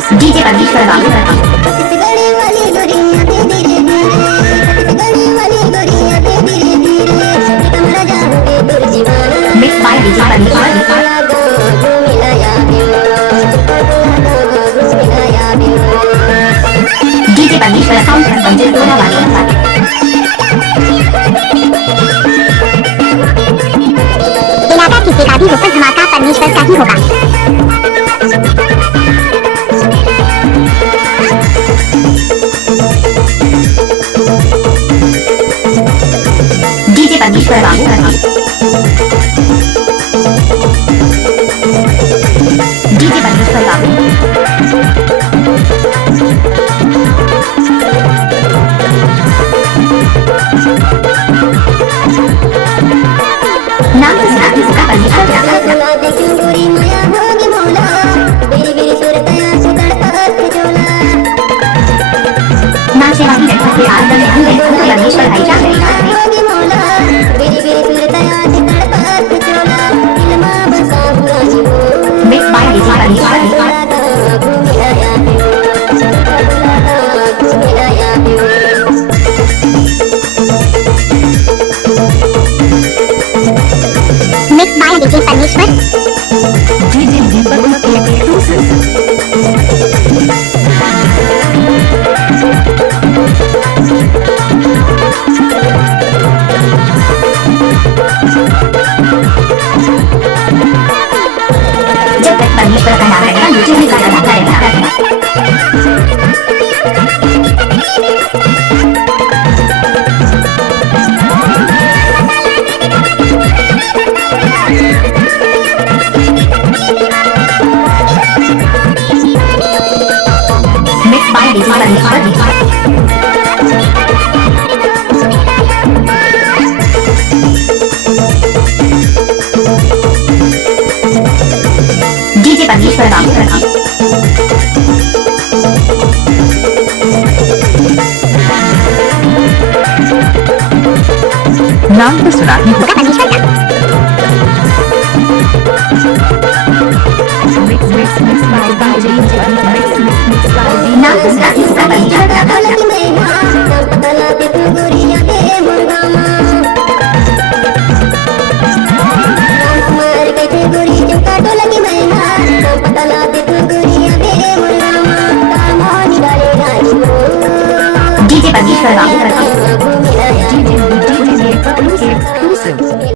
डीजे परमेश्वर बाबू mix by DJ परमेश्वर डीजे परमेश्वर साउंड संजय टोला वाले इलाका किसी का भी हो पर धमाका परमेश्वर का ही होगा। डीजे परमेश्वर बाबू डीजे परमेश्वर बाबू नाम तो सुना ही होगा परमेश्वर नाम से वाली लड़कों के आदर में हम लड़कों को परमेश्वर भाई क्या करेगा। मिक्स बाय डीजे परमेश्वर मिक्स बाय डीजे परमेश्वर डीजे दीपक जब तक परमेश्वर का नाम रहेगा मुझे भी गाना गाता रहेगा। मिक्स बाय डीजे परमेश्वर डीजे परमेश्वर बाबू नाम तो सुना ही होगा परमेश्वर का। नाम तो सुना ही होगा परमेश्वर का। डीजे परमेश्वर बाबू